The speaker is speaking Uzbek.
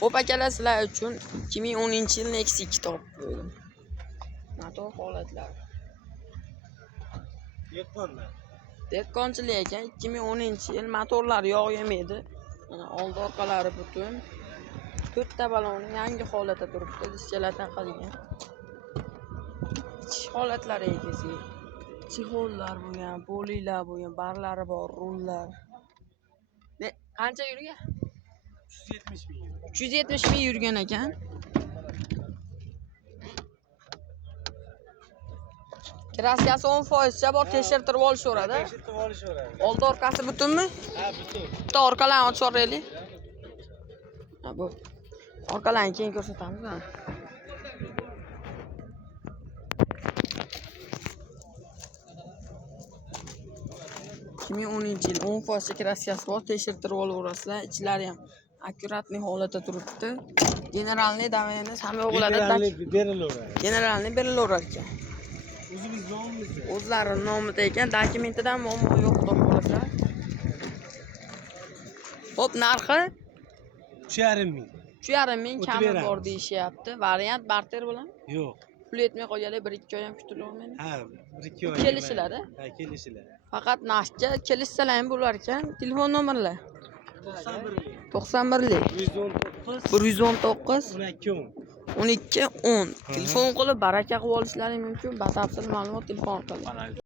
Xo'p akalar, sizlar uchun 2010-yil Nexus 2 topib qo'ydim. Motor holatlari. Dekkonchilik ekan, 2010-yil motorlar yog' yemaydi. Mana oldi orqalari butun. 4 ta baloni yangi holatda turibdi, diskalar taqalgan. Ichki holatlari egasi. Chexollar bo'lgan, polilar bo'lgan, barlari bor, rullar. Qancha yurgan? 370 ming yurgan ekan. Kraskasi 10% bor, tekshirtirib olishaveradi. Oldi orqasi butunmi? Ha, butun. Bitta orqalarni ochib o'raylik. Ha, bu. Orqalarni keyin ko'rsatamiz. 2010-yil 10% kraskasi bor, tekshirtirib olaverasizlar. Ichlari ham akkuratniy holatda turibdi. Generalniy damayimiz hamma o'g'illarda berilaveradi. generalniy berilaverar ekan. O'zimiz nomimizda. O'zlari nomida ekan, dokumentidan muammo yo'q deb qo'yasizlar. Xo'p, narxi 3,5 ming. 3,5 ming kami bor deyishyapti. Variant barter bilan? Yo'q. Pul yetmay qolganlar 1-2 oy ham kutilavermaydi. Ha, 1-2 oy. Kelishiladi. Ha, kelishiladi. Faqat naqdga kelishsalar ham bo'lar ekan. Telefon nomerlar 91 lik 119 12 10. Telefon qilib baraka qilib olishlaring mumkin. Batafsil ma'lumot telefon orqali.